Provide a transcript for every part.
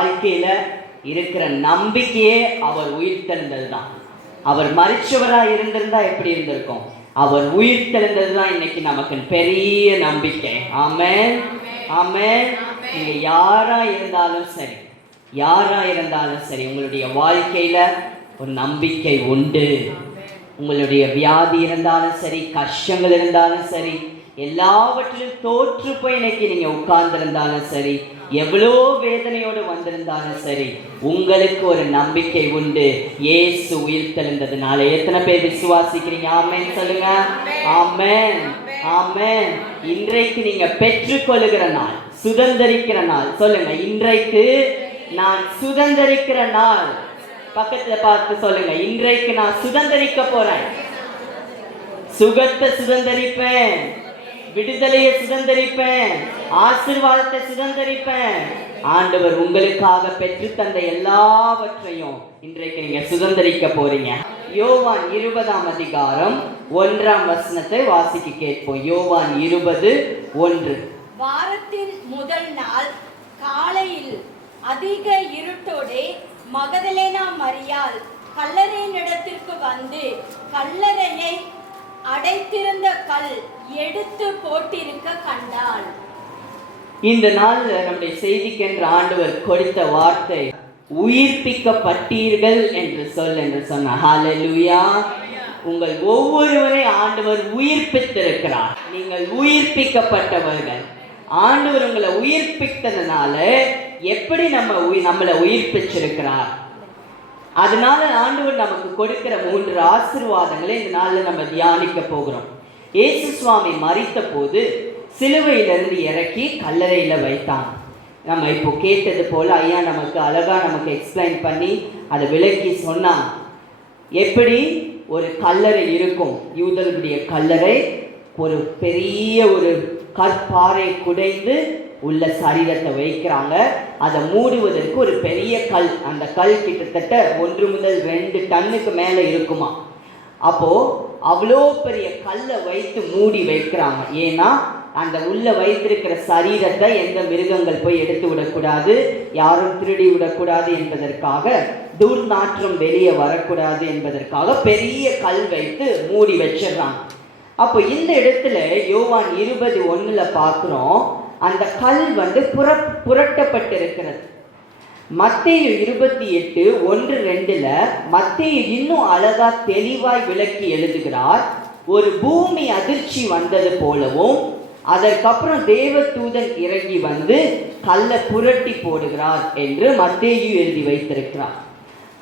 வாழ்க்கையில இருக்கிற நம்பிக்கையே அவர் உயிர்த்தெழுந்தது தான். அவர் மரிச்சவராக இருந்திருந்தா எப்படி இருந்திருக்கும்? அவர் உயிர்த்தெழுந்தது தான் இன்னைக்கு நமக்கு பெரிய நம்பிக்கை. ஆமென், ஆமென். நீங்க யாரா இருந்தாலும் சரி, உங்களுடைய வாழ்க்கையில ஒரு நம்பிக்கை உண்டு. உங்களுடைய வியாதி இருந்தாலும் சரி, கஷ்டங்கள் இருந்தாலும் சரி, எல்லாவற்றிலும் தோற்று போய் இன்னைக்கு நீங்க உட்கார்ந்திருந்தாலும் சரி, எவ்வளோ வேதனையோடு வந்திருந்தாலும் சரி, உங்களுக்கு ஒரு நம்பிக்கை உண்டு. இயேசு உயிர்த்தெழுந்ததுனால. எத்தனை பேர் விசுவாசிக்கிறீங்க? ஆமென் சொல்லுங்க. ஆமென், ஆமென். இன்றைக்கு நீங்க பெற்றுக்கொள்ளுகிற நாள், சுதந்திரிக்கிற நாள். சொல்லுங்க, இன்றைக்கு நான் சுதந்திரிக்கிற நாள். பக்கத்துல பார்த்து சொல்லுங்க, இன்றைக்கு நான் சுதந்திரிக்க போறேன். சுகத்தை சுதந்திரிப்பேன், விடுதலையை சுதந்திரிப்பேன், ஆசீர்வாதத்தை சுதந்திரிப்பேன். ஆண்டவர் உங்களுக்காக பெற்று தந்த எல்லாவற்றையும் இன்றைக்கு நீங்க சுதந்திரிக்க போறீங்க. யோவான் 20ஆம் அதிகாரம் 1ஆம் வசனத்தை வாசிக்க கேட்போம். யோவான் 20:1. வாரத்தின் முதல் நாள் காலையில் அதிக இருட்டோடே மகதலேனா மரியாள் கல்லறையின் இடத்திற்கு வந்து கல்லறையை அடைத்திருந்த கல் எடுத்து போட்டிருக்க கண்டாள். இந்த நாள்ல நம்முடைய செய்திக்கென்று ஆண்டவர் கொடுத்த வார்த்தை உயிர்ப்பிக்கப்பட்டீர்கள் என்று சொன்னார். ஹல்லேலூயா. உங்கள் ஒவ்வொருவரை ஆண்டவர் உயிர்ப்பித்திருக்கிறார். நீங்கள் உயிர்ப்பிக்கப்பட்டவர்கள். ஆண்டவர் உங்களை உயிர்ப்பித்ததுனால எப்படி நம்மளை உயிர்ப்பிச்சிருக்கிறார். அதனால ஆண்டவர் நமக்கு கொடுக்கிற 3 ஆசீர்வாதங்களை இந்த நாளில் நம்ம தியானிக்க போகிறோம். இயேசு சுவாமி மரித்த போது சிலுவையிலிருந்து இறக்கி கல்லறையில வைத்தாங்க. நம்ம இப்போ கேட்டது போல ஐயா நமக்கு அழகா எக்ஸ்பிளைன் பண்ணி அதை விளக்கி சொன்னாங்க. எப்படி ஒரு கல்லறை இருக்கும், யூதர்களுடைய கல்லறை, ஒரு பெரிய ஒரு கற்பாறை குடைந்து உள்ள சரீரத்தை வைக்கிறாங்க. அதை மூடுவதற்கு ஒரு பெரிய கல், அந்த கல் கிட்டத்தட்ட 1 முதல் 2 டன்னுக்கு மேலே இருக்குமா. அப்போ அவ்வளோ பெரிய கல்லை வைத்து மூடி வைக்கிறாங்க. ஏன்னா அந்த உள்ள வைத்திருக்கிற சரீரத்தை எந்த மிருகங்கள் போய் எடுத்து விடக்கூடாது, யாரும் திருடி விடக்கூடாது என்பதற்காக, துர்நாற்றம் வெளியே வரக்கூடாது என்பதற்காக பெரிய கல் வைத்து மூடி வச்சிடறாங்க. அப்போ இந்த இடத்துல யோவான் 20:1 பார்க்குறோம், அந்த கல் புரட்டப்பட்டிருக்கிறது. மத்தேயு 28:1-2 மத்தேயு இன்னும் அழகா தெளிவாய் விளக்கி எழுதுகிறார். ஒரு பூமி அதிர்ச்சி வந்தது போலவும் அதற்கப்புறம் தேவதூதன் இறங்கி வந்து கல்லை புரட்டி போடுகிறார் என்று மத்தேயு எழுதி வைத்திருக்கிறார்.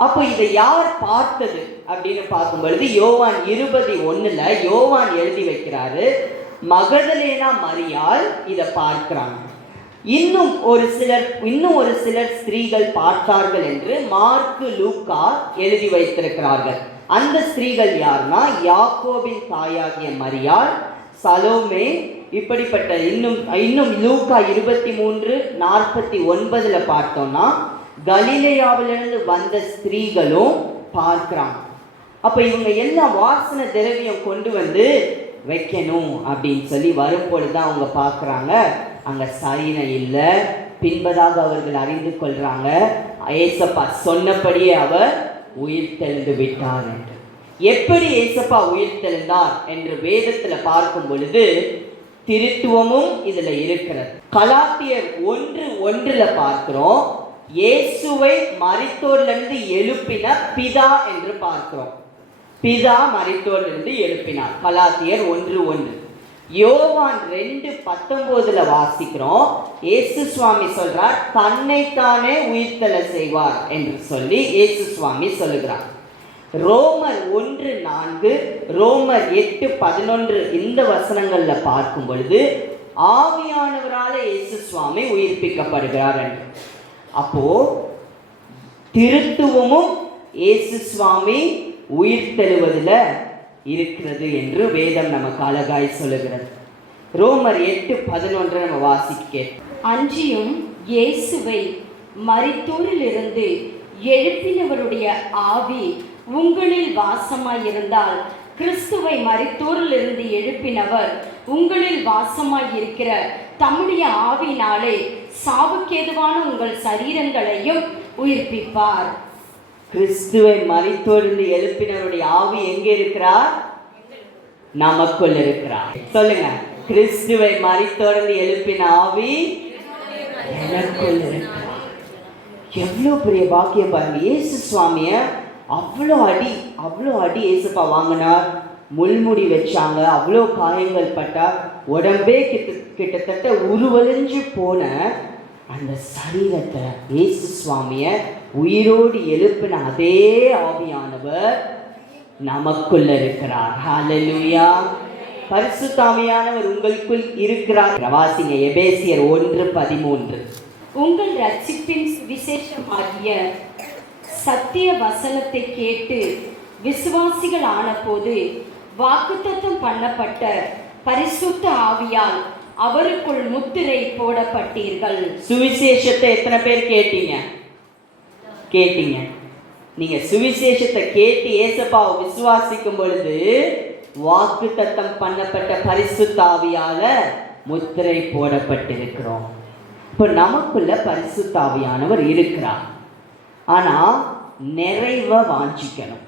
அப்போ இதை யார் பார்த்தது அப்படின்னு பார்க்கும் பொழுது யோவான் 20:1 யோவான் எழுதி வைக்கிறாரு, மகதலேனா மரியாள் இதை பார்க்கிறாங்க. இன்னும் ஒரு சிலர் ஸ்திரீகள் பார்த்தார்கள் என்று மார்க்கு, லூக்கா எழுதி வைத்திருக்கிறார்கள். அந்த ஸ்திரீகள் யாருன்னா யாக்கோபின் தாயாகிய மரியாள், சலோமே, இப்படிப்பட்ட இன்னும் லூக்கா 23:49 பார்த்தோம்னா கலிலேயாவிலிருந்து வந்த ஸ்திரீகளும் பார்க்கிறாங்க. அப்ப இவங்க எல்லாம் வாசனை திரவியம் கொண்டு வந்து வைக்கணும் அப்படின்னு சொல்லி வரும்பொழுதுதான் அவங்க பார்க்குறாங்க, அங்கே சரீரம் இல்லை. பின்பதாக அவர்கள் அறிந்து கொள்றாங்க, ஏசப்பா சொன்னபடியே அவர் உயிர்த்தெழுந்து விட்டார் என்று. எப்படி ஏசப்பா உயிர்த்தெழுந்தார் என்று வேதத்தில் பார்க்கும் பொழுது திருத்துவமும் இதுல இருக்கிறது. கலாத்தியர் 1:1 பார்க்கிறோம், இயேசுவை மரித்தோரிலிருந்து எழுப்பின பிதா என்று பார்க்கிறோம். பிதா மரித்தோரிலிருந்து எழுப்பினார். கலாத்தியர் 1:1. யோவான் 2:19 வாசிக்கிறோம், இயேசு சுவாமி சொல்றார், தன்னைத்தானே உயிர்த்தெழ செய்வார் என்று சொல்லி இயேசு சுவாமி சொல்லுகிறார். ரோமர் 1:4, ரோமர் 8:11 இந்த வசனங்கள்ல பார்க்கும் பொழுது ஆவியானவரால இயேசு சுவாமி உயிர்ப்பிக்கப்படுகிறார் என்று. அப்போ திருத்துவமும் இயேசு சுவாமி உயிர்த்தெழுவதில் இருக்கிறது என்று வேதம் நமக்கு அழகாய் சொல்லுகிறது. ரோமர் 8:11 நம்ம வாசிக்க. அன்றியும் இயேசுவை மரித்தோரிலிருந்து எழுப்பினவருடைய ஆவி உங்களில் வாசமாயிருந்தால் கிறிஸ்துவை மரித்தோரிலிருந்து எழுப்பினவர் உங்களில் வாசமாய் இருக்கிற தம்முடைய ஆவியினாலே சாவுக்கேதுவான உங்கள் சரீரங்களையும் உயிர்ப்பிப்பார். கிறிஸ்துவை மரித்தோரிலிருந்து எழுப்பினவருடைய ஆவி எங்கே இருக்கிறார்? நமக்குள் இருக்கிறார். சொல்லுங்க, கிறிஸ்துவை மரித்தோரிலிருந்து எழுப்பின ஆவி எனக்குள் இருக்கிறார். எவ்வளோ பெரிய பாக்கியம் பாருங்க. இயேசு சுவாமிய அவ்வளோ அடி இயேசுப்பா வாங்கினார். முள்முடி வச்சாங்க, அவ்வளோ காயங்கள் பட்டார். உடம்பே கிட்டத்தட்ட உருவழிஞ்சு போன அந்த சரீரத்தை இயேசு சுவாமிய உயிரோடு எழுப்பின அதே ஆவியானவர் நமக்குள்ள இருக்கிறார். ஹல்லேலூயா. பரிசுத்த ஆவியானவர் உங்களுக்குள் இருக்கிறார். வாசிங்க எபேசியர் 1:13. உங்கள் ரட்சிப்பின் விசேஷமாகிய சத்திய வசனத்தை கேட்டு விசுவாசிகள் ஆனபோது வாக்குத்தத்தம் பண்ணப்பட்ட பரிசுத்த ஆவியால் அவருக்குள் முத்திரை போடப்பட்டீர்கள். சுவிசேஷத்தை எத்தனை பேர் கேட்டீங்க? நீங்க சுவிசேஷத்தை கேட்டு ஏசப்பாவை விசுவாசிக்கும் பொழுது வாக்குத்தத்தம் பண்ணப்பட்ட பரிசுத்த ஆவியால முத்திரை போடப்பட்டிருக்கிறோம். இப்போ நமக்குள்ள பரிசுத்த ஆவியானவர் இருக்கிறார். ஆனா நிறைவா வாஞ்சிக்கணும்.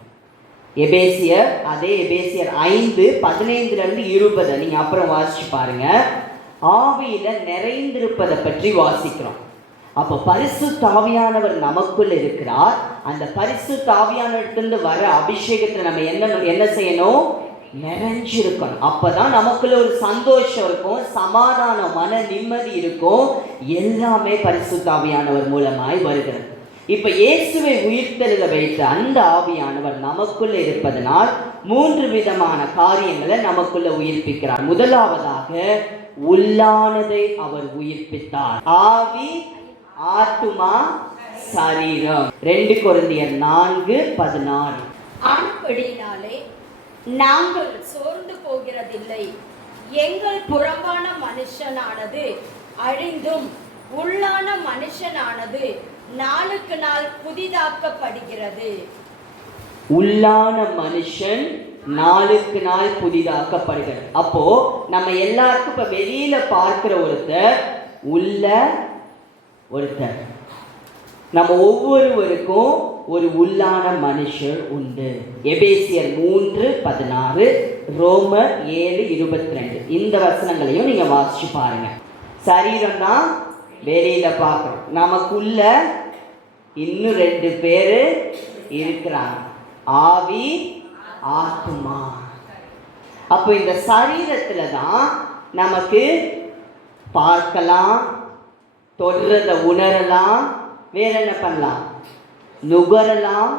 எபேசியர் 5:15-20 நீங்க அப்புறம் வாசிச்சு பாருங்க. ஆவியில நிறைந்திருப்பதை பற்றி வாசிக்கிறோம். அப்போ பரிசுத்த ஆவியானவர் நமக்குள்ள இருக்கிறார். அந்த பரிசுத்த ஆவியானவரிடத்திலிருந்து வர அபிஷேகத்தை நம்ம என்ன செய்யணும்? நிறைஞ்சிருக்கணும். அப்பதான் நமக்குள்ள ஒரு சந்தோஷம் இருக்கும், சமாதானம், மன நிம்மதி இருக்கும். எல்லாமே பரிசுத்த ஆவியானவர் மூலமாய் வருகிறது. இப்ப இயேசுவை உயிர்த்தெழுத வைத்த அந்த ஆவியானவர் நமக்குள்ள இருப்பதனால் 3 விதமான காரியங்களை நமக்குள்ள உயிர்ப்பிக்கிறார். முதலாவதாக உள்ளானதை அவர் உயிர்ப்பித்தார். ஆவி, ஆத்துமா, சரீரம். 2 கொரிந்தியர் 4:16. ஆனபடியினாலே நாங்கள் சோர்ந்து போகிறதில்லை. எங்கள் புறம்பான மனுஷனானது அழிந்தும் உள்ளான மனுஷனானது நாளுக்கு நாள் புதிதாக்கப்படுகிறது. உள்ளான மனுஷன் நாளுக்கு நாள் புதிதாக்கப்படுகிறது. அப்போ நம்ம எல்லாருக்கும் இப்ப வெளியில பார்க்கிற ஒருத்தர் உள்ள ஒருத்தர். நம்ம ஒவ்வொருவருக்கும் ஒரு உள்ளான மனுஷர் உண்டு. எபேசியர் 3:16, ரோமர் 7:22 இந்த வசனங்களையும் நீங்க வாசிச்சு பாருங்க. சரீரம் தான் வெளியில பார்க்கிறோம். நமக்குள்ள இன்னும் 2 பேரு இருக்கிறாங்க, ஆவி, ஆத்துமா. அப்போ இந்த சரீரத்துல தான் நமக்கு பார்க்கலாம், தொடுறத உணரலாம், வேற என்ன பண்ணலாம்? நுகரலாம்,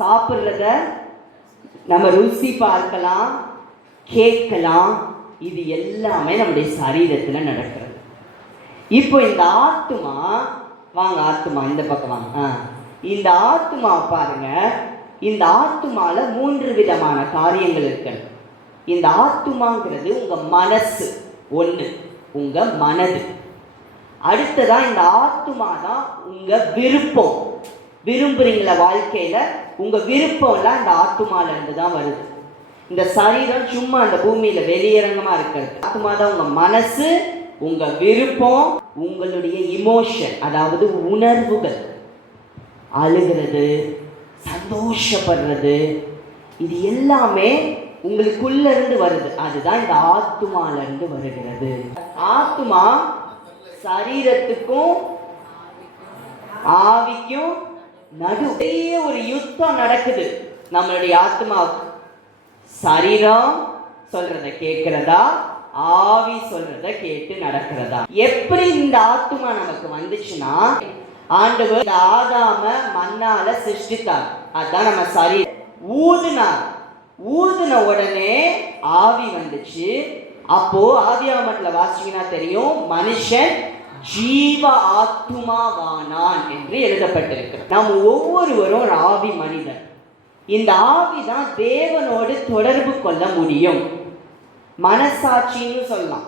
சாப்பிட்றத நம்ம ருசி பார்க்கலாம், கேட்கலாம். இது எல்லாமே நம்முடைய சரீரத்தில் நடக்கிறது. இப்போ இந்த ஆத்துமா, வாங்க ஆத்துமா இந்த பக்கம் வாங்க. இந்த ஆத்துமா பாருங்க, இந்த ஆத்துமால 3 விதமான காரியங்கள் இருக்கு. இந்த ஆத்துமாங்கிறது உங்க மனசு, ஒன்று உங்க மனது. அடுத்ததா இந்த ஆத்துமா தான் உங்க விருப்பம். விரும்புறீங்களா வாழ்க்கையில? உங்க விருப்பம்லாம் இந்த ஆத்துமால இருந்து தான் வருது. இந்த சரீரம் சும்மா அந்த பூமியில வெளியரங்கமா இருக்கிறது. ஆத்துமா தான் உங்க மனசு, உங்க விருப்பம், உங்களுடைய இமோஷன், அதாவது உணர்வுகள், அழுகிறது, சந்தோஷப்படுறது, இது எல்லாமே உங்களுக்குள்ள இருந்து வருது. அதுதான் இந்த ஆத்துமால இருந்து வருகிறது. ஆத்துமா சரீரத்துக்கும் ஆவிக்கும் நடுவே ஒரு யுத்தம் நடக்குது. நம்மளுடைய ஆத்மாவுக்கு சரீரம் சொல்றத கேட்கிறதா, ஆவி சொல்றத கேட்டு நடக்கிறதா? எப்படி இந்த ஆத்மா நமக்கு வந்துச்சுன்னா, ஆண்டவர் ஆதாம மண்ணால சிருஷ்டித்தார். அதான் நம்ம சரீரம். ஊதுன உடனே ஆவி வந்துச்சு. அப்போ ஆதியாகமத்துல வாசிச்சீங்கன்னா தெரியும், மனுஷன் ஜீவ ஆத்துமாவானான் என்று எழுதப்பட்டிருக்கிறது. நாம் ஒவ்வொருவரும் ஒரு ஆவி மனிதன். இந்த ஆவி தான் தேவனோடு தொடர்பு கொள்ள முடியும். மனசாட்சின்னு சொல்லலாம்.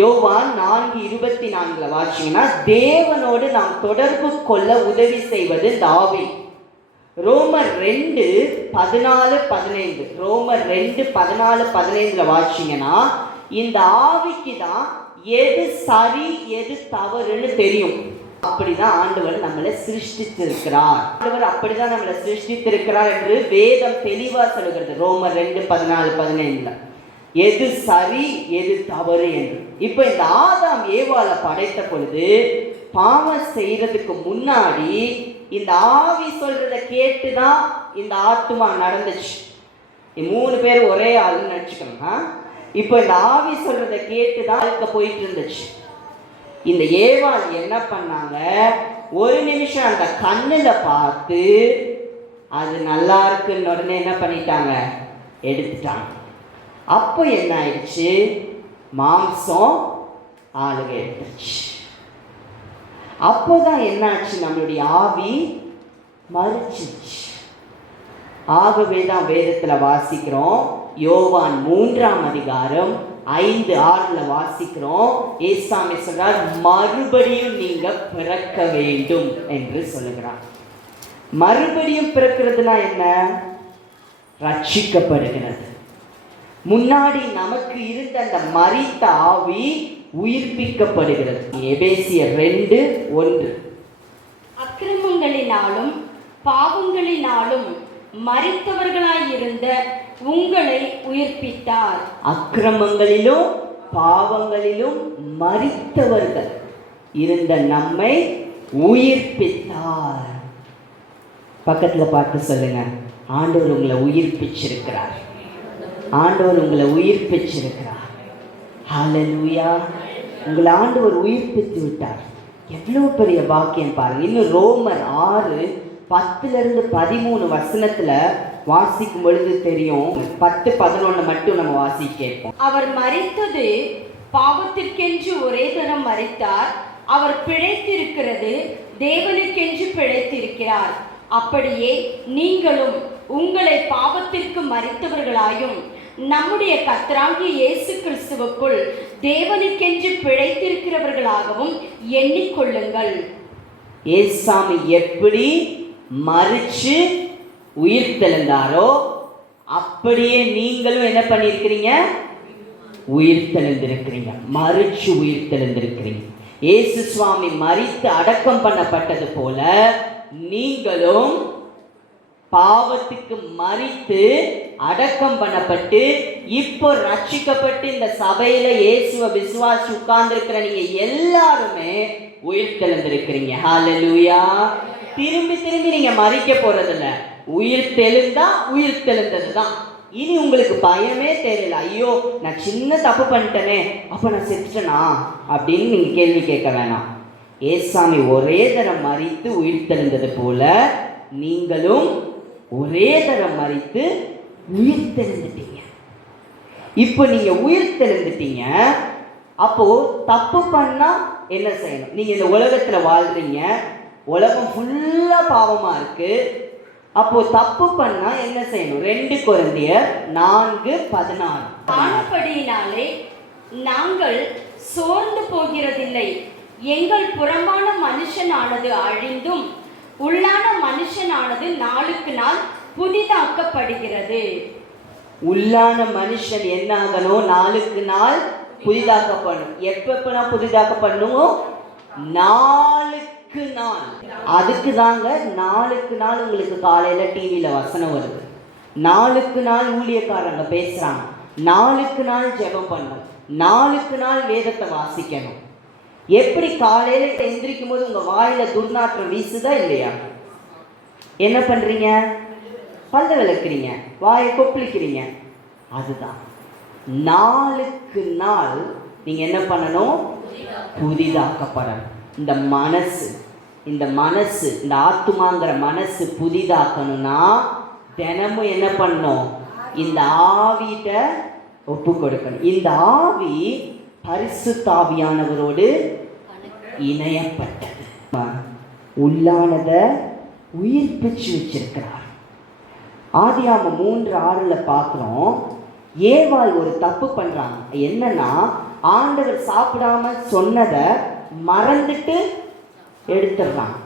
யோவான் 4:24 வாசிச்சீங்கன்னா, தேவனோடு நாம் தொடர்பு கொள்ள உதவி செய்வது இந்த ஆவி. ரோமர் 2:14-15 ரோமர் 2:14-15 வாசிங்கன்னா இந்த ஆவிக்கு தான் எது சரி எது தவறுன்னு தெரியும். அப்படிதான் ஆண்டவர் நம்மளை சிருஷ்டித்திருக்கிறார். ஆண்டவர் அப்படிதான் நம்மளை சிருஷ்டித்திருக்கிறார் என்று வேதம் தெளிவா சொல்லுகிறது. ரோமர் 2:14-15 எது சரி எது தவறு என்று. இப்ப இந்த ஆதாம் ஏவாளை படைத்த பொழுது பாவம் செய்யறதுக்கு முன்னாடி இந்த ஆவி சொல்றத கேட்டுதான் இந்த ஆத்துமா நடந்துச்சு. 3 பேர் ஒரே ஆளுன்னு நினைச்சுக்கணும். இப்போ இந்த ஆவி சொல்றத கேட்டுதான் போயிட்டு இருந்துச்சு. இந்த ஏவாள் என்ன பண்ணாங்க, ஒரு நிமிஷம் அந்த கண்ணுல பார்த்து அது நல்லா இருக்குன்னு உடனே என்ன பண்ணிட்டாங்க, எடுத்துட்டாங்க. அப்போ என்ன ஆயிடுச்சு, மாம்சம் ஆளுகை எடுத்துச்சு. அப்போதான் என்னாச்சு, நம்மளுடைய ஆவி மறிச்சிச்சு. ஆகவே தான் வேதத்துல வாசிக்கிறோம், யோவான் 3:5-6 வாசிக்கிறோம். ஏசாமி சொல்றார், மறுபடியும் நீங்க பிறக்க வேண்டும் என்று சொல்லுகிறார். மறுபடியும் பிறக்கிறதுனா என்ன, ரட்சிக்கப்படுகிறது. முன்னாடி நமக்கு இருந்த அந்த மரித்த ஆவி உயிர்ப்பிக்கப்படுகிறது. எபேசியர் 2:1 அக்கிரமங்களினாலும் பாவங்களினாலும் மரித்தவர்களாயிருந்த உங்களை உயிர்ப்பித்தார். அக்கிரமங்களிலும் பாவங்களிலும் மரித்தவர்கள் இருந்த நம்மை உயிர்ப்பித்தார். பக்கத்துல பார்த்து சொல்லுங்க, ஆண்டவர் உங்களை உயிர்ப்பிச்சிருக்கிறார். ஆண்டவர் உங்களை உயிர்ப்பிச்சிருக்கிறார். ஹல்லேலூயா. உங்களை ஆண்டவர் உயிர்ப்பித்து விட்டார். எவ்வளவு பெரிய பாக்கியம் பாருங்க. இன்னும் ரோமர் 6:10-13 வாசிக்கும் பொழுது தெரியும். 10-11 மட்டும் நம்ம வாசிக்க கேட்போம். அவர் மரித்தது பாவத்திற்கென்று ஒரே தரம் மரித்தார். அவர் பிழைத்திருக்கிறது தேவனுக்கென்று பிழைத்திருக்கிறார். அப்படியே நீங்களும் உங்களை பாவத்திற்கு மரித்தவர்களாயும் நம்முடைய கர்த்தராகிய இயேசு கிறிஸ்துவுக்குள் தேவனுக்கென்று பிழைத்திருக்கிறவர்களாகவும் எண்ணிக்கொள்ளுங்கள். ஏசாமி எப்படி மரிச்சு உயிர் தெழுந்தாரோ அப்படியே நீங்களும் என்ன பண்ணியிருக்கிறீங்க, உயிர் தெழுந்திருக்கிறீங்க. மரிச்சு உயிர் தெழுந்திருக்கிறீங்க. இயேசு சுவாமி மரித்து அடக்கம் பண்ணப்பட்டது போல நீங்களும் பாவத்துக்கு மரித்து அடக்கம் பண்ணப்பட்டு இப்போ ரட்சிக்கப்பட்டு இந்த சபையில இயேசுவை விசுவாசி உட்கார்ந்திருக்கிற நீங்க எல்லாருமே உயிர் தெழுந்திருக்கிறீங்க. ஹல்லேலூயா. திரும்பி திரும்பி நீங்க மரிக்க போறதில்ல. உயிர் தெழுந்தா உயிர் தெழுந்தது தான். இனி உங்களுக்கு பயமே தெரியல, ஐயோ நான் சின்ன தப்பு பண்ணிட்டேனே அப்ப நான் செத்துட்டேனா அப்படின்னு நீங்க கேள்வி கேட்க வேணாம். ஏசாமி ஒரே தரம் மரித்து உயிர் தெழுந்தது போல நீங்களும் ஒரே தரம் மரித்து உயிர் தெழுந்துட்டீங்க. இப்போ நீங்க உயிர் தெழுந்துட்டீங்க. அப்போ தப்பு பண்ணா என்ன செய்யணும்? நீங்க இந்த உலகத்துல வாழ்றீங்க, உலகம் ஃபுல்லா பாவமா இருக்கு. அப்போ தப்பு பண்ணா என்ன செய்யணும்? 2 கொரிந்தியர் 4:16 ஆனபடியினாலே நாங்கள் சோர்ந்து போகிறதில்லை. எங்கள் புறம்பான மனுஷனானது அழிந்தும் உள்ளான மனுஷனானது நாளுக்கு நாள் புதிதாக்கப்படுகிறது. உள்ளான மனுஷன் என்ன ஆகணும்? நாளுக்கு நாள் புதிதாக்கப்படணும். எப்ப புதிதாக்கப்படணும்? நாளுக்கு நாள். அதுக்கு தாங்க நாளுக்கு நாள் உங்களுக்கு காலையில டிவியில வசனம் வருது, நாளுக்கு நாள் ஊழியக்காரங்க பேசுறாங்க, நாளுக்கு நாள் ஜெபம் பண்ணணும், நாளுக்கு நாள் வேதத்தை வாசிக்கணும். எப்படி காலையில எந்திரிக்கும் போது உங்க வாயில துர்நாற்றம் வீசுதா இல்லையா? என்ன பண்றீங்க? பல்ல விளக்குறீங்க, வாயை கொப்பளிக்கிறீங்க. அதுதான் நாளுக்கு நாள் நீங்க என்ன பண்ணணும்? புதிதாக்கப்படணும். இந்த மனசு இந்த ஆத்துமாங்கிற மனசு புதிதாக்கணும்னா தினமும் என்ன பண்ணணும்? இந்த ஆவிட்ட ஒப்பு கொடுக்கணும். இந்த ஆவி பரிசுத்த ஆவியானவரோடு இணையப்பட்டது. உள்ளானத உயிர்ப்பிச்சு வச்சிருக்கிறார். ஆதியாகமம் 3:6 பார்க்கிறோம். ஏவாள் ஒரு தப்பு பண்றாங்க. என்னன்னா, ஆண்டவர் சாப்பிடாம சொன்னதை மறந்துட்டு எடுத்துடுறாங்க.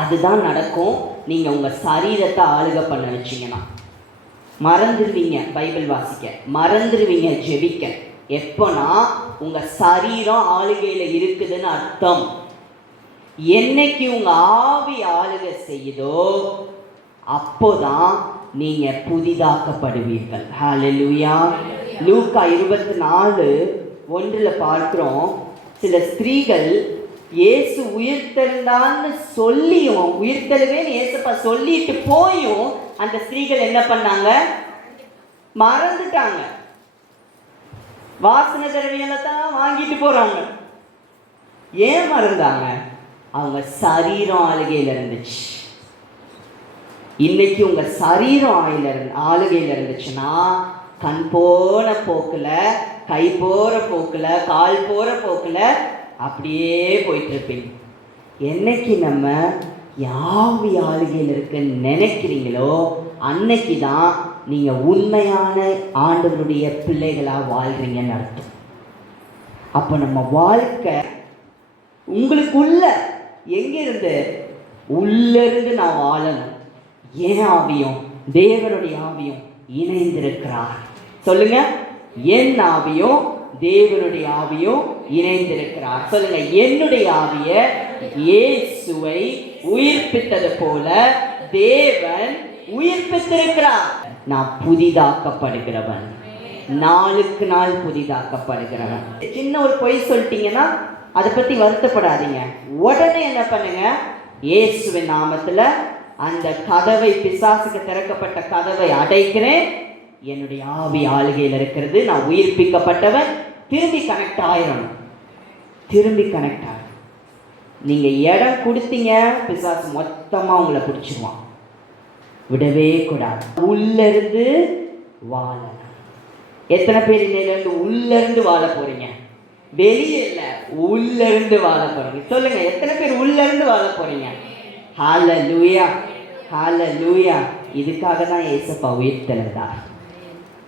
அதுதான் நடக்கும். நீங்கள் உங்கள் சரீரத்தை ஆளுகை பண்ண வச்சிங்கன்னா. மறந்துடுவீங்க பைபிள் வாசிக்க, மறந்துடுவீங்க ஜெபிக்க. எப்போனா உங்கள் சரீரம் ஆளுகையில் இருக்குதுன்னு அர்த்தம். என்னைக்கு உங்கள் ஆவி ஆளுகை செய்யுதோ அப்போதான் நீங்கள் புதிதாக்கப்படுவீர்கள். ஹல்லேலூயா. லூக்கா 24:1 பார்க்கிறோம், சில ஸ்திரீகள் இயேசு உயிர்த்தெழுந்தான்னு சொல்லியும், உயிர்த்தெழுவேன்னு இயேசுப்பா சொல்லிட்டு போயும் அந்த ஸ்திரீகள் என்ன பண்ணாங்க? மறந்துட்டாங்க. வாசனை திரவியங்களை தான் வாங்கிட்டு போறாங்க. ஏன் மறந்தாங்க? அவங்க சரீரம் ஆளுகையில் இருந்துச்சு. இன்னைக்கு உங்க சரீரம் ஆளுகையில் இருந்துச்சுன்னா கண் போன போக்குல, கை போற போக்குல, கால் போற போக்குல அப்படியே போயிட்டு இருப்பீங்க. என்னைக்கு நம்ம யாவி ஆளுகையில் இருக்குன்னு நினைக்கிறீங்களோ அன்னைக்கு தான் நீங்கள் உண்மையான ஆண்டவருடைய பிள்ளைகளாக வாழ்கிறீங்கன்னு அர்த்தம். அப்போ நம்ம வாழ்க்கை உங்களுக்குள்ள எங்கிருந்து? உள்ளிருந்து நான் வாழணும். என் ஆவியும் தேவனுடைய ஆவியும் இணைந்திருக்கிறார். சொல்லுங்க, என் ஆவியும் தேவனுடைய ஆவியும் இணைந்திருக்கிறார். சொல்லுங்க, என்னுடைய ஆவியை இயேசுவை உயிர்ப்பித்தது போல தேவன் உயிர்ப்பித்திருக்கிறார். நான் புதிதாக்கப்படுகிறவன், நாளுக்கு நாள் புதிதாக்கப்படுகிறவன். சின்ன ஒரு பொய் சொல்லிட்டீங்கன்னா அதை பற்றி வருத்தப்படாதீங்க. உடனே என்ன பண்ணுங்க? இயேசுவின் நாமத்தில் அந்த கதவை, பிசாசுக்கு திறக்கப்பட்ட கதவை அடைக்கிறேன். என்னுடைய ஆவி ஆளுகையில் இருக்கிறது, நான் உயிர்ப்பிக்கப்பட்டவன். திரும்பி கனெக்ட் ஆயிரணும், திரும்பி கனெக்ட் ஆகும். நீங்கள் இடம் கொடுத்தீங்க, பிசாசு மொத்தமாக உங்களை பிடிச்சிருவான். விடவே கூடாது. உள்ளிருந்து வாழணும். எத்தனை பேர் இன்னையிலிருந்து உள்ளிருந்து வாழ போறீங்க? வெளியே இல்லை, உள்ளிருந்து வாழ போறீங்க. சொல்லுங்க, எத்தனை பேர் உள்ளிருந்து வாழ போறீங்க? ஹல்லேலூயா, ஹல்லேலூயா. இதுக்காக தான் இயேசுப்பா உயிர்த்தெழுந்தார்,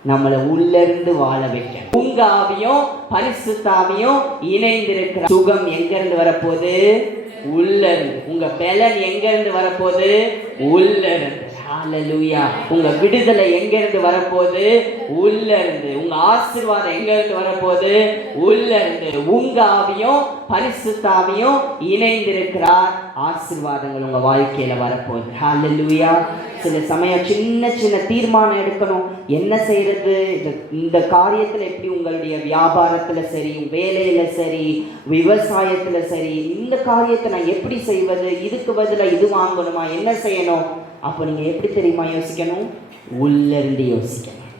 நம்மளை உள்ளிருந்து வாழ வைக்க. உங்க ஆவியும் பரிசுத்த ஆவியும் இணைந்திருக்கிற சுகம் எங்க இருந்து வரப்போகுது? உள்ள இருந்து. உங்க பலன் எங்க இருந்து வரப்போகுது? உள்ள இருந்து. ஹல்லேலூயா. உங்க விடுதலை எங்க இருந்து வரப்போகுது? உள்ள இருந்து. உங்க ஆசீர்வாதம் எங்க இருந்து வரப்போகுது? உள்ள இருந்து. உங்க ஆவியும் பரிசுத்த ஆவியும் இணைந்திருக்கிறார். ஆசீர்வாதங்கள் உங்க வாழ்க்கையில வரப்போகுது. ஹல்லேலூயா. சில சமயம் சின்ன சின்ன தீர்மானம் எடுக்கணும். என்ன செய்யறது? இந்த காரியத்தில் எப்படி, உங்களுடைய வியாபாரத்தில் சரி, வேலையில் சரி, விவசாயத்தில் சரி, இந்த காரியத்தை நான் எப்படி செய்வது? இதுக்கு பதிலாக இது வாங்கணுமா? என்ன செய்யணும்? அப்போ நீங்கள் எப்படி தெரியுமா யோசிக்கணும்? உள்ளிருந்து யோசிக்கணும்,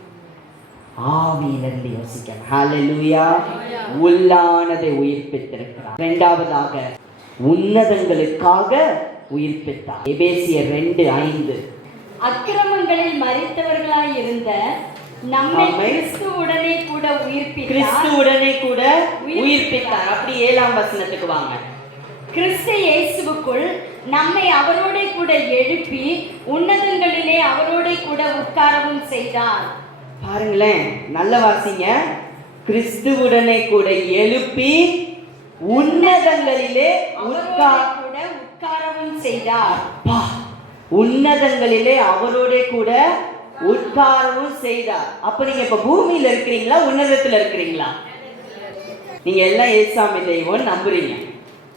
ஆவியிலிருந்து யோசிக்கணும். ஹல்லேலூயா. உள்ளானதை உயிர்ப்பித்திருக்கிறார். இரண்டாவதாக உன்னதங்களுக்காக உயிர்ப்பித்தார். எபேசியர் 2:5. அக்கிரமங்களில் மரித்தவர்களாய் இருந்த நம்மை கிறிஸ்துவுடனே கூட உயிர்ப்பித்தார். அப்படி 7ஆம் வசனத்துக்கு வாங்க. கிறிஸ்து இயேசுவுக்குள் நம்மை அவரோட கூட எழுப்பி உன்னதங்களிலே அவரோட கூட உட்காரவும் செய்தார். பாருங்களேன், நல்ல வாசிங்க. கிறிஸ்துவுடனே கூட எழுப்பி உன்னதங்களிலே உட்காரவும் செய்தார். உன்னதங்களிலே அவரோட கூட உட்காரவும் செய்தார். அப்ப நீங்க இப்ப பூமியில இருக்கிறீங்களா, உன்னதத்துல இருக்கிறீங்களா? நீங்க எல்லாம் ஏசாமி தெய்வம் நம்புறீங்க.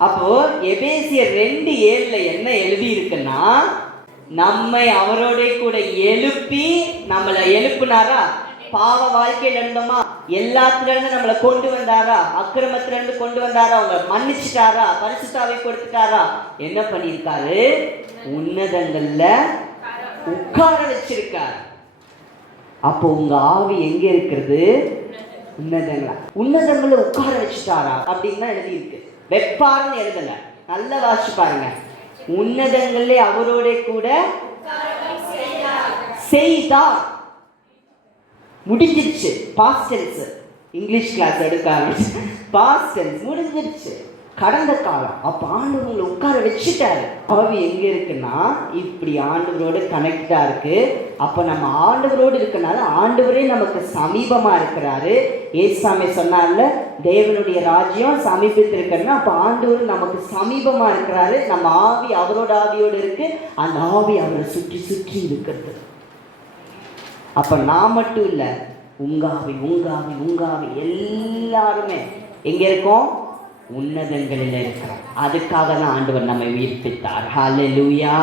அப்போ எபேசியர் 2:7 என்ன எழுதி இருக்குன்னா, நம்மை அவரோட கூட எழுப்பி, நம்மளை எழுப்புனாரா? பாவ வாழ்க்கையில இருந்தோமா, எல்லாத்துல இருந்து நம்மளை கொண்டு வந்தாரா? அக்கிரமத்துல இருந்து கொண்டு வந்தாரா? அவங்க மன்னிச்சுட்டாரா? பரிசுத்தாவை கொடுத்துட்டாரா? என்ன பண்ணிருக்காரு? உன்னதங்கள்ல உட்கார வச்சிருக்கார். அப்போ உங்க ஆவி எங்க இருக்கிறது? உன்னதங்களா? உன்னதங்களை உட்கார வச்சுட்டாரா அப்படின்னு தான் எழுதி இருக்கு. வெப்பார்னு எழுதல, நல்ல வாசிச்சு பாருங்க. உன்னதங்களே அவரோட கூட செய்தார். முடிஞ்சிருச்சு. Past tense. இங்கிலீஷ் கிளாஸ் எடுக்க ஆரம்பிச்சு. பாஸ்ட் டென்ஸ் முடிஞ்சிருச்சு. கடந்த காலம். அப்போ ஆண்டவர் உங்களை உட்கார வச்சுட்டாரு. ஆவி எங்கே இருக்குன்னா இப்படி ஆண்டவரோடு கனெக்டாக இருக்கு. அப்போ நம்ம ஆண்டவரோடு இருக்கனால ஆண்டவரே நமக்கு சமீபமாக இருக்கிறாரு. ஏசாமி சொன்னார்ல, தேவனுடைய ராஜ்யம் சமீபத்தில் இருக்கிறன்னா அப்போ ஆண்டவர் நமக்கு சமீபமாக இருக்கிறாரு. நம்ம ஆவி அவரோட ஆவியோடு இருக்கு, அந்த ஆவி அவரை சுற்றி சுற்றி இருக்கிறது. அப்போ நான் மட்டும் இல்லை, உங்காவி உங்காவி உங்காவி எல்லாருமே எங்கே இருக்கோம்? உன்னதங்களில் இருக்கிறோம். அதுக்காக தான் ஆண்டவர் நம்மை உயிர்ப்பித்தார். ஹல்லேலூயா,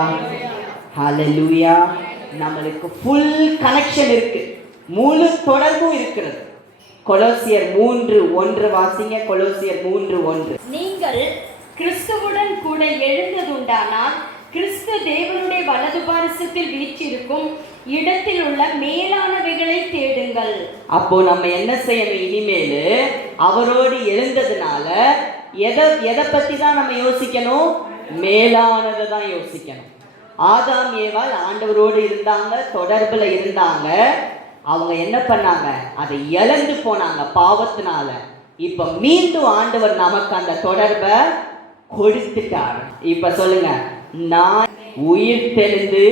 ஹல்லேலூயா. நம்மளுக்கு ஃபுல் கனெக்ஷன் இருக்கு, முழு தொடர்பும் இருக்கிறது. கொலோசியர் 3:1 வாசிங்க. கொலோசியர் 3:1. நீங்கள் கிறிஸ்துவுடன் கூட எழுந்ததுண்டானால் கிறிஸ்து தேவனுடைய வலது பாரிசத்தில் வீற்றிருக்கும் இடத்தில் உள்ள மேலானவைகளை தேடுங்கள். அப்போ நம்ம என்ன செய்யணும்? இனிமேல் அவரோடு எழுந்ததுனால எதை பத்தி தான் நம்ம யோசிக்கணும்? மேலானதை தான் யோசிக்கணும். ஆதாம் ஏவாள் ஆண்டவரோடு இருந்தாங்க, தொடர்புல இருந்தாங்க. அவங்க என்ன பண்ணாங்க? அதை இழந்து போனாங்க பாவத்தினால. இப்ப மீண்டும் ஆண்டவர் நமக்கு அந்த தொடர்பை கொடுத்துட்டார். இப்ப சொல்லுங்க, நான் உயிர்த்தெழுந்து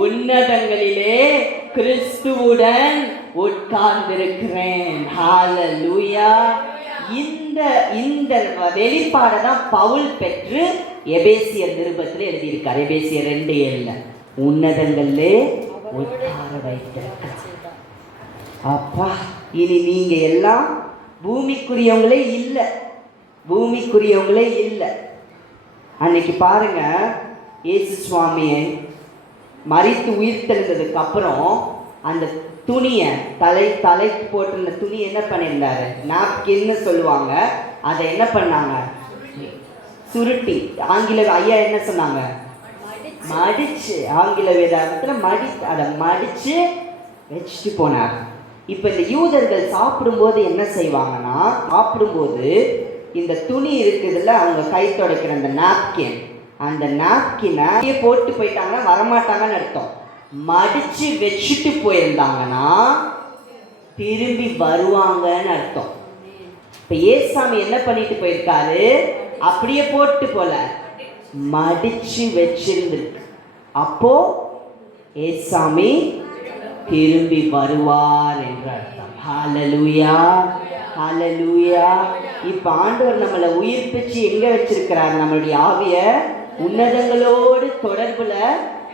உன்னதங்களிலே கிறிஸ்துவுடன் உட்கார்ந்திருக்கிறேன். ஹல்லேலூயா. இந்த வெளிப்பாடை தான் பவுல் பெற்று எபேசியர் நிருபத்தில் எழுதியிருக்கார். எபேசியர் 2:7 உன்னதங்களிலே உட்கார வைத்திருக்கிறார். அப்பா, இனி நீங்க எல்லாம் பூமிக்குரியவங்களே இல்லை, பூமிக்குரியவங்களே இல்லை. அன்னைக்கு பாருங்க, இயேசு சுவாமியை மரித்து உயிர்த்தெழுந்ததுக்கு அப்புறம் அந்த துணியை தலைக்கு போட்டிருந்த துணி என்ன பண்ணியிருந்தாரு? நாப்கின்னு சொல்லுவாங்க. அதை என்ன பண்ணாங்க? சுருட்டி, ஆங்கில ஐயா என்ன சொன்னாங்க? மடிச்சு, ஆங்கில வேதாகத்தில் அதை மடிச்சு வச்சுட்டு போனார். இப்போ இந்த யூதர்கள் சாப்பிடும்போது என்ன செய்வாங்கன்னா, சாப்பிடும்போது இந்த துணி இருக்குதுல்ல, அவங்க கை துடைக்கிற அந்த நாப்கின், அந்த நாப்கினை போட்டு போயிட்டாங்கன்னா வரமாட்டாங்கன்னு அர்த்தம். மடிச்சு வச்சுட்டு போயிருந்தாங்கன்னா திரும்பி வருவாங்கன்னு அர்த்தம். இப்ப ஏசாமி என்ன பண்ணிட்டு போயிருக்காரு? அப்படியே போட்டு போல, மடிச்சு வச்சிருந்திருக்கு. அப்போ ஏசாமி திரும்பி வருவார் என்ற அர்த்தம். ஹல்லேலூயா, ஹல்லேலூயா. இப்ப ஆண்டவர் நம்மளை உயிர்ப்பிச்சு எங்க வச்சிருக்கிறார்? நம்மளுடைய ஆவிய உன்னதங்களோடு தொடர்புல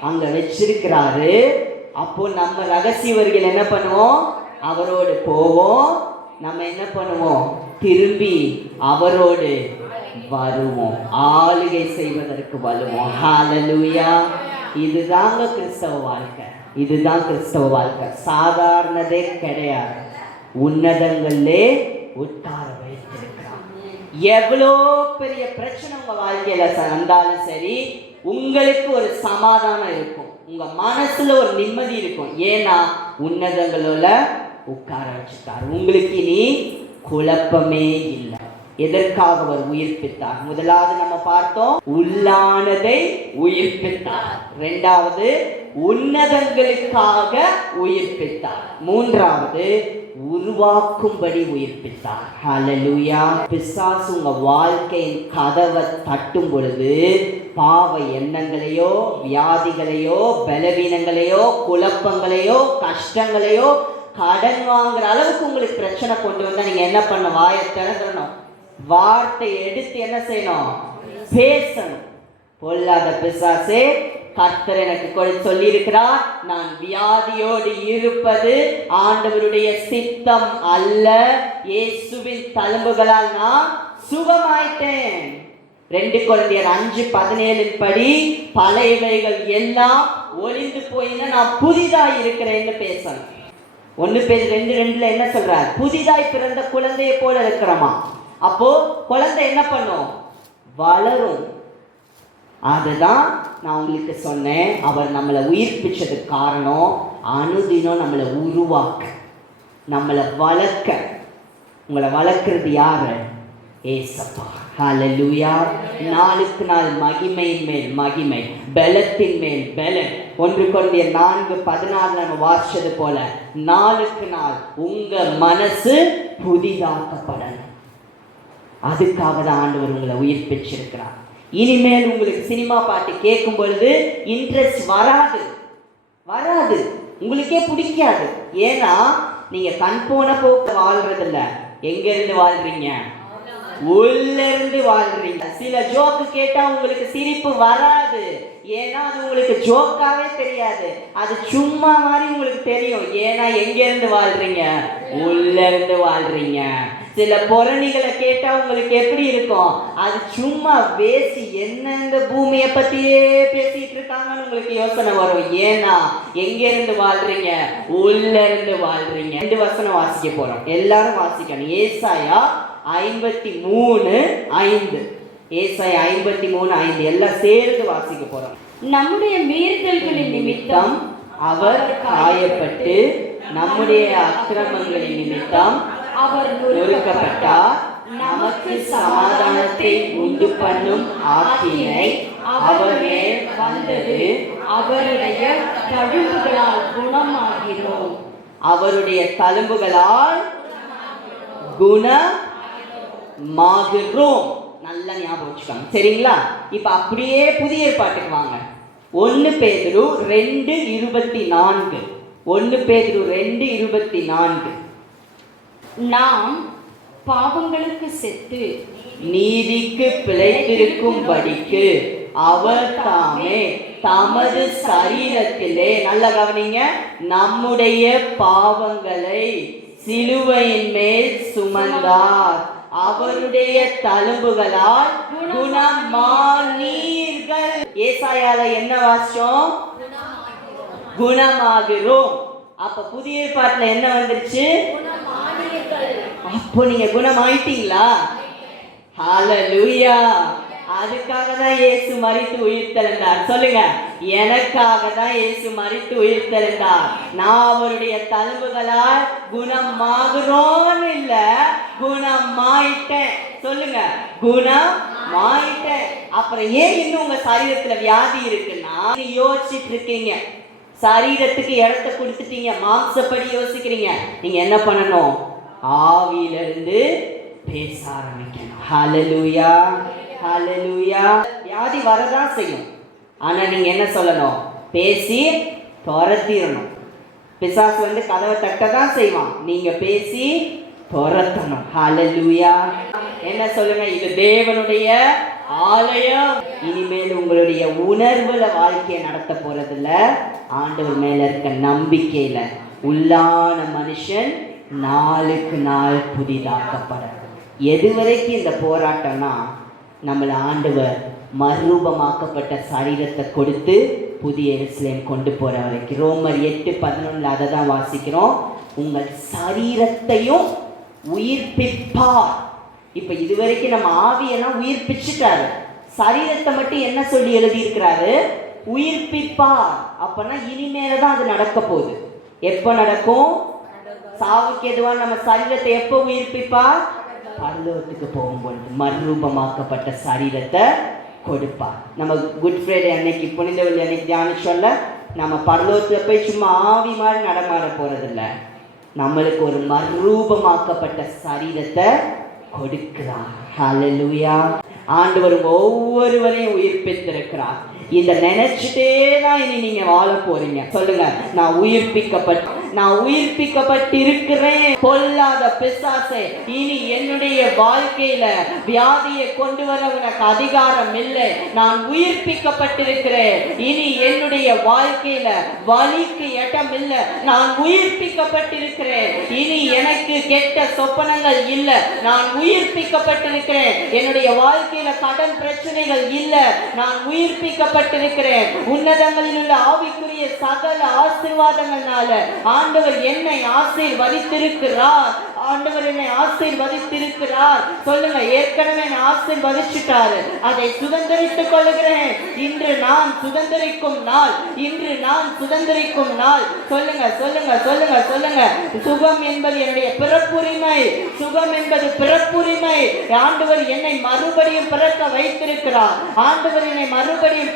அங்க வச்சிருக்கிறாரு. அப்போ நம்ம ரகசியவர்கள் என்ன பண்ணுவோம்? அவரோடு போவோம். நம்ம என்ன பண்ணுவோம்? திரும்பி அவரோடு வருவோம், ஆளுகை செய்வதற்கு வருவோம். ஹல்லேலூயா. இதுதாங்க கிறிஸ்தவ வாழ்க்கை, இதுதான் கிறிஸ்தவ வாழ்க்கை. சாதாரணதே கிடையாது. உன்னதங்களே உட்கார வைத்திருக்கிறான். எவ்வளோ பெரிய பிரச்சனை உங்க வாழ்க்கையில வந்தாலும் சரி, உங்களுக்கு ஒரு சமாதானம் இருக்கும், உங்க மனசுல ஒரு நிம்மதி இருக்கும். ஏன்னா உன்னதங்களோட உட்கார வச்சுட்டார். உங்களுக்கு இனி குழப்பமே இல்லை. எதற்காக அவர் உயிர்ப்பித்தார்? முதலாவது நம்ம பார்த்தோம், உள்ளானதை உயிர்ப்பித்தார். இரண்டாவது, உன்னதங்களுக்காக உயிர்ப்பித்தார். மூன்றாவது, உருவாக்கும்படி உயிர்ப்பித்தார். ஹல்லேலூயா. பிசாசு உங்க வாழ்க்கையின் கதவை தட்டும் பொழுது பாவ எண்ணங்களையோ, வியாதிகளையோ, பலவீனங்களையோ, குழப்பங்களையோ, கஷ்டங்களையோ, கடன் வாங்குற அளவுக்கு உங்களுக்கு பிரச்சனை கொண்டு வந்தா நீங்க என்ன பண்ண? வாயை திறந்துடணும், வார்த்தை எடுத்து என்ன செய்யணும்? பேசணும். பொல்லாத பிசாசே, கர்த்தர் எனக்கு சொல்லி இருக்கிறார், நான் வியாதியோடு இருப்பது ஆண்டவருடைய சித்தம் அல்ல, இயேசுவின் தழும்புகளால் நான் சுகமாயிட்டேன். 2 கொரிந்தியர் 5:17 படி பழையவைகள் எல்லாம் ஒளிந்து போயின, நான் புதிதாய் இருக்கிறேன்னு பேசணும். 1 பேர் 2:2 என்ன சொல்றார்? புதிதாய் பிறந்த குழந்தையை போல இருக்கிறோமா? அப்போ குழந்தை என்ன பண்ணும்? வளரும். அதுதான் நான் உங்களுக்கு சொன்னேன், அவர் நம்மளை உயிர்ப்பிச்சதுக்கு காரணம் அனுதினம் நம்மளை உருவாக்க, நம்மளை வளர்க்க. உங்களை வளர்க்கிறது யாரு? ஏசப்பா. ஹல்லேலூயா. நாளுக்கு நாள் மகிமையின் மேல் மகிமை, பலத்தின் மேல் பலன். 1 கொரிந்தியர் 4:14 நம்ம வாசிச்சது போல நாளுக்கு நாள் உங்க மனசு புதிதாக்கப்படணும். அதுக்காக தான் ஆண்டவர் உங்களை உயிர்ப்பிச்சிருக்கிறார். இனிமேல் உங்களுக்கு சினிமா பாட்டு கேட்கும் பொழுது இன்ட்ரெஸ்ட் வராது, உங்களுக்கே பிடிக்காது. ஏன்னா நீங்க கண் போன போக்கு வாழ்றதில்ல. எங்க இருந்து வாழ்றீங்க? உள்ள இருந்து வாழ்றீங்க. சில ஜோக்கு கேட்டா உங்களுக்கு சிரிப்பு வராது. ஏன்னா அது உங்களுக்கு ஜோக்காவே தெரியாது, அது சும்மா மாதிரி உங்களுக்கு தெரியும். ஏன்னா எங்க இருந்து வாழ்றீங்க? உள்ள இருந்து வாழ்றீங்க. சில புறணிகளை கேட்டா உங்களுக்கு எப்படி இருக்கும்? அது சும்மா பேசி என்ன இந்த பூமியை பத்தியே பேசிட்டு இருக்காங்கன்னு உங்களுக்கு யோசனை வரும். ஏன்னா எங்க இருந்து வாழ்றீங்க? உள்ள இருந்து வாழ்றீங்க. 2 வசனம் வாசிக்க போறோம், எல்லாரும் வாசிக்கணும். ஏசாயா 53:5. ஏசாயா 53:5 எல்லாம் சேர்ந்து வாசிக்க போறோம். நம்முடைய மீறுதல்களின் நிமித்தம் அவர் காயப்பட்டு, நம்முடைய அக்கிரமங்களின் நிமித்தம் அவர் நொறுக்கப்பட்டார். நமக்கு சமாதானத்தை உண்டு பண்ணும் ஆக்கினை அவர் மேல் வந்தது. அவருடைய தழும்புகளால் குணமாகிறோம். அவருடைய தழும்புகளால் குணமாகிறோம். நல்லா ஞாபகம் வச்சுக்கோங்க, சரிங்களா? இப்ப அப்படியே புதிய ஏற்பாட்டுக்கு வாங்க. 1 பேதுரு 2:24. 1 பேதுரு 2:24. நாம் பாவங்களுக்கு செத்து நீதிக்கு பிழைத்திருக்கும்படிக்கு அவர் தாமே தமது சரீரத்திலே, நல்ல கவனிங்க, நம்முடைய பாவங்களை சிலுவையின் மேல் சுமந்தார். அவருடைய தழும்புகளால் குணமானீர்கள். ஏசாயால என்ன வாசிச்சோம்? குணமாகிறோம். அப்ப புதிய ஏற்பாட்டுல என்ன வந்துருச்சு? அப்போ நீங்க குணமாயிட்டீங்களா? ஹல்லேலூயா. அதுக்காக தான் இயேசு மரித்து உயிர்த்தெழுந்தார். சொல்லுங்க, எனக்காக தான் இயேசு மரித்து உயிர்த்தெழுந்தார். நான் அவருடைய தழும்புகளால் குணமாகிறோன்னு இல்ல, குணமாயிட்டேன். சொல்லுங்க, குணமாயிட்டேன். அப்புறம் ஏன் இன்னும் உங்க சரீரத்துல வியாதி இருக்குன்னா யோசிச்சுட்டு இருக்கீங்க. சரீரத்துக்கு இடத்தை கொடுத்துட்டீங்க, மாம்சப்படி யோசிக்கிறீங்க. நீங்க என்ன பண்ணணும்? ஆவியிலிருந்து பேச ஆரம்பிக்கணும். ஹல்லேலூயா, ஹல்லேலூயா. வியாதி வரதான் செய்யும், ஆனா நீங்க என்ன சொல்லணும்? பேசி துரத்திடணும். பிசாசு வந்து கதவை தட்டதான் செய்வான், நீங்க பேசி துரத்தணும். ஹல்லேலூயா. என்ன சொல்லுங்க? இது தேவனுடைய ஆலயம். இனிமேல் உங்களுடைய உணர்வுல வாழ்க்கையை நடத்த போறதில்ல, ஆண்டவர் மேல இருக்க நம்பிக்கையில உள்ளான மனுஷன் நாளுக்கு நாள் புதிதாக்கப்பட. எதுவரைக்கும் இந்த போராட்டம்னா, நம்மளை ஆண்டவர் மறுரூபமாக்கப்பட்ட சரீரத்தை கொடுத்து புதிய எருசலேம் கொண்டு போற வரைக்கும். ரோமர் 8:11 அதை தான் வாசிக்கிறோம். உங்கள் சரீரத்தையும் உயிர்ப்பிப்பார். இப்ப இதுவரைக்கும் நம்ம ஆவியெல்லாம் உயிர்ப்பிச்சுட்டாரு, சரீரத்தை மட்டும் என்ன சொல்லி எழுதி இருக்கிறாரு? உயிர்ப்பிப்பார். அப்பனா இனிமேலதான் அது நடக்க போகுது. எப்ப நடக்கும்? சாவுக்கு எதுவா நம்ம சரீரத்தை எப்போ உயிர்ப்பிப்பார்? பரலோகத்துக்கு போகும்போது மறுரூபமாக்கப்பட்ட சரீரத்தை கொடுப்பார். நம்ம குட் ஃப்ரைடே அன்னைக்கு, புனித வெள்ளி அன்னைக்கு தியானிச்சோல்ல, நம்ம பரலோகத்துல போய் சும்மா ஆவி மாதிரி நடமாட போறதில்ல, நம்மளுக்கு ஒரு மறுரூபமாக்கப்பட்ட சரீரத்தை கொடுக்கிறார். ஹல்லேலூயா. ஆண்டவர் ஒவ்வொருவரையும் உயிர்ப்பித்திருக்கிறார். இதை நினைச்சுட்டே தான் இனி நீங்க வாழ போறீங்க. சொல்லுங்க, நான் உயிர்ப்பிக்கப்பட்டிருக்கிறேன். பொல்லாத பிசாசே, இனி என்னுடைய வாழ்க்கையில வியாதியை கொண்டு வர உனக்கு அதிகாரம் இல்லை. நான் உயிர்ப்பிக்கப்பட்டிருக்கிறேன். இனி என்னுடைய வாழ்க்கையில வலிக்கு இடம் இல்லை. நான் உயிர்ப்பிக்கப்பட்டிருக்கிறேன். இனி எனக்கு கெட்ட சொப்பனங்கள் இல்லை. நான் உயிர்ப்பிக்கப்பட்டிருக்கிறேன். என்னுடைய வாழ்க்கையில கடன் பிரச்சனைகள் இல்லை. நான் உயிர்ப்பிக்கப்பட்டிருக்கிறேன். உன்னதங்களில் உள்ள ஆவிக்குரிய சகல ஆசீர்வாதங்களால ஆண்டவர் என்னை ஆசீர்வதித்திருக்கிறார். ஆண்டவர் என்னை ஆசீர்வதித்திருக்கிறார். சொல்லுங்க, ஏற்கனவே என்னை ஆசீர்வதிச்சுட்டாரு, அதை சுதந்திரித்துக் கொள்கிறேன். இன்று நான் சுதந்திரிக்கும் நாள், இன்று நான் சுதந்திரிக்கும் நாள். சொல்லுங்க சொல்லுங்க சொல்லுங்க சொல்லுங்க. சுகம் என்பது என்னுடைய பிறப்பு பிறப்புரிமை. சுகம் என்பது பிறப்புரிமை. ஆண்டவர் என்னை மறுபடியும் பிறக்க வைத்திருக்கிறார். ஆண்டவர் என்னை மறுபடியும்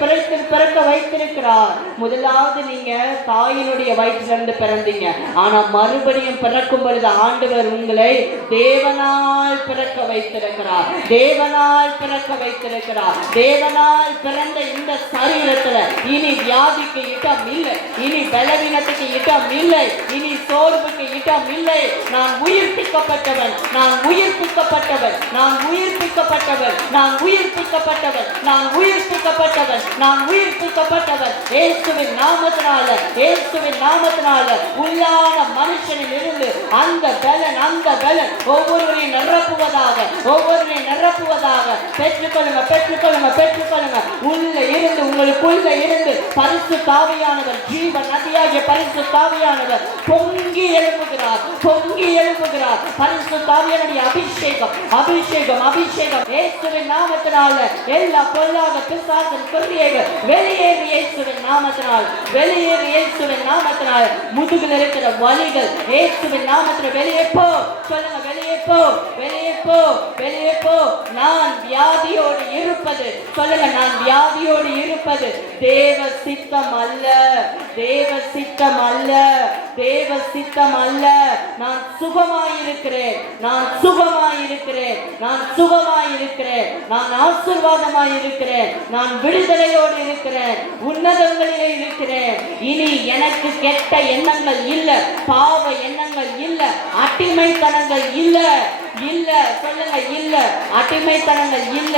பிறக்க வைத்திருக்கிறார். முதலாவது நீங்க தாயினுடைய வயிற்றிலிருந்து பிறந்தீங்க. ஆனா மறுபடியும் பிறக்கும் பொழுது ஆண்டவர் உங்களை தேவனால் பிறக்க வைத்திருக்கிறார். தேவனால் பிறக்க வைத்திருக்கிறார். தேவனால் பிறந்த இந்த சரீரத்துல இனி வியாதிக்கு இடம் இல்லை, இனி பலவீனத்துக்கு இடம் இல்லை, இனி சோர்வுக்கு இடம் இல்லை. நான் உயிர்ப்பிக்கப்பட்டவன், நான் உயிர்ப்பிக்கப்பட்டவன், நான் உயிர்ப்பிக்கப்பட்டவன், நான் உயிர்ப்பிக்கப்பட்டவன், நான் உயிர்ப்பிக்கப்பட்டவன், நான் உயிர்ப்பிக்கப்பட்டவன். இயேசுவின் நாமத்தினால, இயேசுவின் நாமத்தினால உள்ளான மனுஷனில் இருந்து அந்த பலன் ஒவ்வொருவரையும் நிரப்புவதாக, ஒவ்வொருவரையும் நிரப்புவதாக. பெற்றுக்கொள்ளுங்க, பெற்றுக்கொள்ளுங்க, பெற்றுக்கொள்ளுங்க. உள்ள இருந்து, உங்களுக்குள்ள இருந்து பரிசுத்த ஆவியானவர், ஜீவ நதியாகிய பரிசுத்த ஆவியானவர் பொங்கி எழுப்புகிறார், பொங்கி எழுப்புகிறார். பரிசுத்த ஆவியானுடைய அபிஷேகம், அபிஷேகம், அபிஷேகம். இயேசுவின் நாமத்தினால எல்லா பொல்லாத பிசாசின் கிரியைகள் வெளியேறி இயேசுவின் நாமத்தினால், வெளியேறி இயேசுவின் நாமத்தினால். முதுகில் இருக்கிற வலிகள் இயேசுவின் நாமத்தில் வெளியே போ. சொல்லுங்க, வெளியே போ, வெளியே போ, வெளியே போ. நான் வியாதியோடு இருப்பது, சொல்லுங்க, நான் வியாதியோடு இருப்பது தேவ சித்தம் அல்ல, தேவ சித்தம் அல்ல, தேவ சித்தம் அல்ல. நான் சுகமாயிருக்கிறேன், நான் சுகமாயிருக்கிறேன், நான் சுகமாயிருக்கிறேன், நான் ஆசீர்வாதமாயிருக்கிறேன், நான் விடுதலையோடு இருக்கிறேன், உன்னதங்களிலே இருக்கிறேன். இனி எனக்கு கெட்ட எண்ணங்கள் இல்ல, பாவ எண்ணங்கள் இல்ல, அடிமைத்தனங்கள் இல்ல, இல்ல, சொல்லுங்க, இல்ல, அடிமைத்தனங்கள் இல்ல.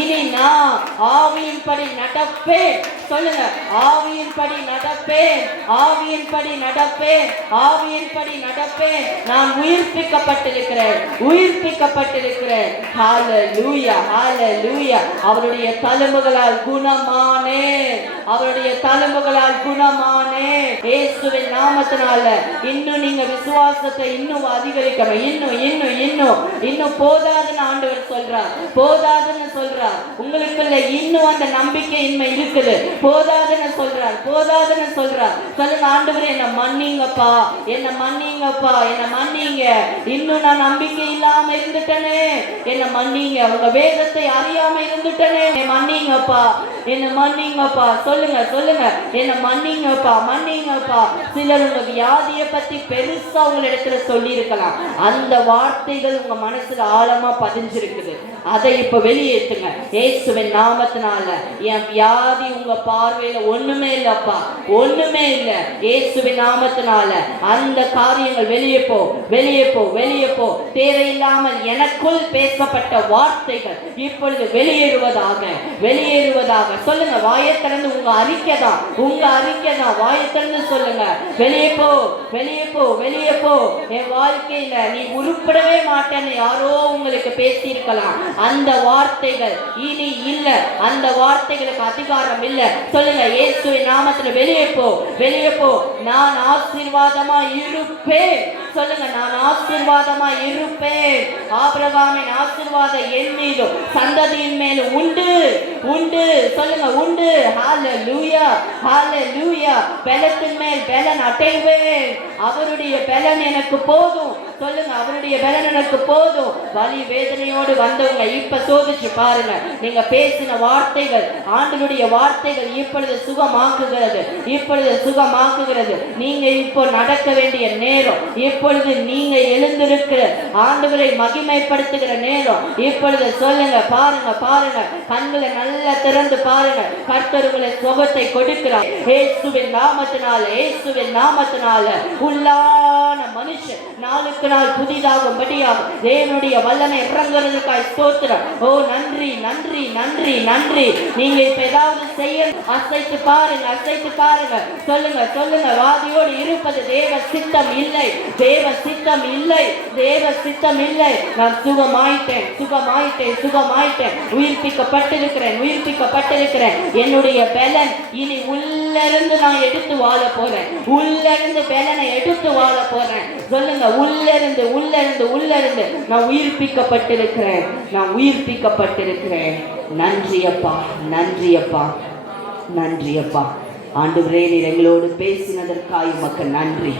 இனி நான் ஆவியின்படி நடப்பேன். சொல்லுங்க, ஆவியின்படி நடப்பேன், ஆவியின்படி நடப்பேன், ஆவியின்படி நடப்பேன். நான் உயிர்ப்பிக்கப்பட்டிருக்கிறேன், உயிர்ப்பிக்கப்பட்டிருக்கிறேன். ஹல்லேலூயா, ஹல்லேலூயா. அவருடைய தழும்புகளால் குணமானேன், அவருடைய தழும்புகளால் குணமானேன். இயேசுவின் நாமத்தினால இன்னும் நீங்க விசுவாசத்தை இன்னும் அதிகரிக்கணும். இன்னும் இன்னும் இன்னும் இன்னும் போதாதுன்னு ஆண்டவர் சொல்றார், போதாதுன்னு சொல்றார். உங்களுக்குள்ள இன்னும் அந்த நம்பிக்கையின்மை இருக்குது, போதாதுன்னு சொல்றார், போதாதுன்னு சொல்றார். சொல்லுங்க, ஆண்டவரே என்ன மன்னிங்கப்பா, என்ன மன்னிங்கப்பா, என்ன மன்னிங்க. இன்னும் நான் நம்பிக்கை இல்லாம இருந்துட்டனே, என்ன மன்னிங்க. உங்க வேதத்தை அறியாம இருந்துட்டனே, மன்னிங்கப்பா, என்ன மன்னிங்கப்பா. சொல்லுங்க, சொல்லுங்க, என்ன மன்னிங்கப்பா, மன்னிங்கப்பா. சிலர் உங்க வியாதியை பத்தி பெருசா உங்களிடத்துல சொல்லி இருக்கலாம். அந்த வார்த்தைகள் உங்க மனசுல ஆழமா பதிஞ்சிருக்குது. அதை இப்ப வெளியேற்றுங்க இயேசுவின் நாமத்தினால. என் வியாதி உங்க பார்வையில ஒண்ணுமே இல்லப்பா, ஒண்ணுமே இல்ல. இயேசுவின் நாமத்தினால அந்த காரியங்கள் வெளியே போ, வெளியே போ, வெளியே போ. தேவையில்லாமல் எனக்குள் பேசப்பட்ட வார்த்தைகள் இப்பொழுது வெளியேறுவதாக, வெளியேறுவதாக. சொல்லுங்க, வாயை திறந்து உங்க அறிக்கை தான், உங்க அறிக்கை தான். வாயை திறந்து சொல்லுங்க, வெளியே போ, வெளியே போ, வெளியே போ. என் வாழ்க்கையில நீ உருப்படவே மாட்டேன்னு யாரோ உங்களுக்கு பேசி இருக்கலாம். அந்த வார்த்தைகள் இனி இல்ல, அந்த வார்த்தைகளுக்கு அதிகாரம் இல்ல. சொல்லுங்க, இயேசுவின் நாமத்துல வெளியே போ, வெளியே போ. நான் ஆசீர்வாதமா இருப்பேன். சொல்லுங்க, நான் ஆசீர்வாதமா இருப்பேன். ஆபிரகாமின் ஆசீர்வாதம் என் மீதும் சந்ததியின் மேலும் உண்டு, உண்டு. சொல்லுங்க, உண்டு. ஹல்லேலூயா, ஹல்லேலூயா. பலத்தின் மேல் பலன் அடைவேன். அவருடைய பலன் எனக்கு போதும். சொல்லுங்க, அவருடைய பலன் எனக்கு போதும். வலி வேதனையோடு வந்தவங்க இப்ப சோதிச்சு பாருங்க. நீங்க பேசின வார்த்தைகள், ஆண்டவருடைய வார்த்தைகள் இப்பொழுது சுகமாக்குகிறது, இப்பொழுது சுகமாக்குகிறது. நீங்க இப்போ நடக்க வேண்டிய நேரம், இப்பொழுது நீங்க எழுந்திருக்கிற ஆண்டவரை மகிமைப்படுத்துகிற நேரம். இப்பொழுது சொல்லுங்க, பாருங்க, பாருங்க, கண்களை நல்லா திறந்து பாருங்க. கர்த்தர் உங்களை சுகத்தை கொடுக்கிறார் இயேசுவின் நாமத்தினால, இயேசுவின் நாமத்தினால. உள்ளான மனுஷன் நாளுக்கு நாள் புதிதாகும்படியாக தேவனுடைய வல்லமை இறங்குறதுக்காய் ஸ்தோத்திரம். ஓ, நன்றி, நன்றி, நன்றி, நன்றி. நீங்க இப்ப ஏதாவது செய்ய அசைத்து பாருங்க, அசைத்து பாருங்க. சொல்லுங்க, சொல்லுங்க, வாதியோடு இருப்பது தேவ சித்தம் இல்லை, தேவ சித்தம் இல்லை, தேவ சித்தம் இல்லை. நான் சுகமாயிட்டேன், சுகமாயிட்டேன், சுகமாயிட்டேன். உயிர்ப்பிக்கப்பட்டிருக்கிறேன், உயிர்ப்பிக்கப்பட்டிருக்கிறேன். என்னுடைய பலன் இனி உள்ளிருந்து நான் எடுத்து வாழ போறேன், உள்ளிருந்து பலனை எடுத்து வாழ போறேன். சொல்லுங்க, உள்ளிருந்து, உள்ளிருந்து, உள்ளிருந்து நான் உயிர்ப்பிக்கப்பட்டிருக்கிறேன், நான் உயிர்ப்பிக்கப்பட்டிருக்கிறேன். நன்றி அப்பா, நன்றி அப்பா, நன்றி அப்பா. ஆண்டவரே, நீர் எங்களோடு பேசினதற்காக உமக்கு நன்றி.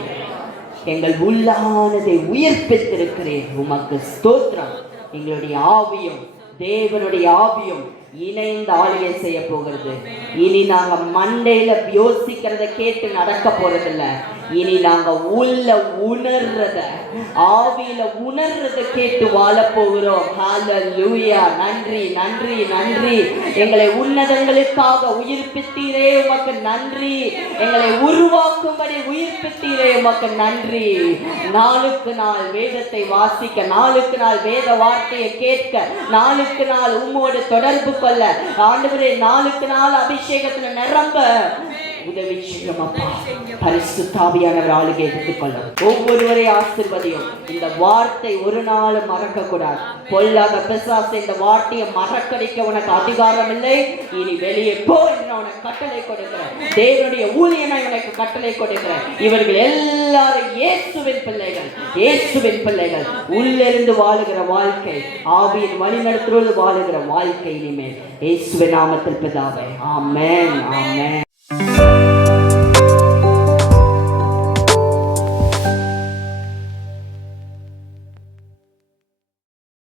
எங்கள் உள்ளானதை உயிர்ப்பித்திருக்கிறேன். உமக்கு ஸ்தோத்திரம். எங்களுடைய ஆவியும் தேவனுடைய ஆவியும் இணைந்து ஆளுகை செய்ய போகிறது. இனி நாங்க மண்டையில யோசிக்கிறத கேட்டு நடக்க போறதில்ல. இனி நாங்க உள்ள உணர்றத, ஆவியில உணர்றத கேட்டு வாழ போகிறோம். ஹல்லேலூயா. நன்றி நன்றி நன்றி. எங்களை உன்னதங்களுக்காக உயிர்ப்பித்தீரே, உமக்கு நன்றி. எங்களை உருவாக்கும்படி உயிர்ப்பித்தீரே, உமக்கு நன்றி. நாளுக்கு நாள் வேதத்தை வாசிக்க, நாளுக்கு நாள் வேத வார்த்தையை கேட்க, நாளுக்கு நாள் உம்மோடு தொடர்பு கொள்ள, ஆண்டவரே நாளுக்கு நாள் அபிஷேகத்துல நிரம்ப உதவி செய்யும் அப்பா. பரிசுத்த ஆவியானவர் ஆளுகை எடுத்துக்கொள்ள ஒவ்வொருவரை ஆசீர்வதியும். இந்த வார்த்தை ஒரு நாள் மறக்க கூடாது. பொல்லாத பிசாசு இந்த வார்த்தையை மறக்கடிக்க உனக்கு அதிகாரம் இல்லை. இனி வெளியே போ என்று உனக்கு கட்டளை கொடுக்கிறேன். தேவனுடைய ஊழியனை உனக்கு கட்டளை கொடுக்கிறேன். இவர்கள் எல்லாரும் இயேசுவின் பிள்ளைகள், இயேசுவின் பிள்ளைகள். உள்ளிருந்து வாழுகிற வாழ்க்கை, ஆவியின் வழிநடத்துவது வாழுகிற வாழ்க்கை இனிமேல் இயேசுவின் நாமத்தில் பிதாவே. ஆமென் ஆமென்.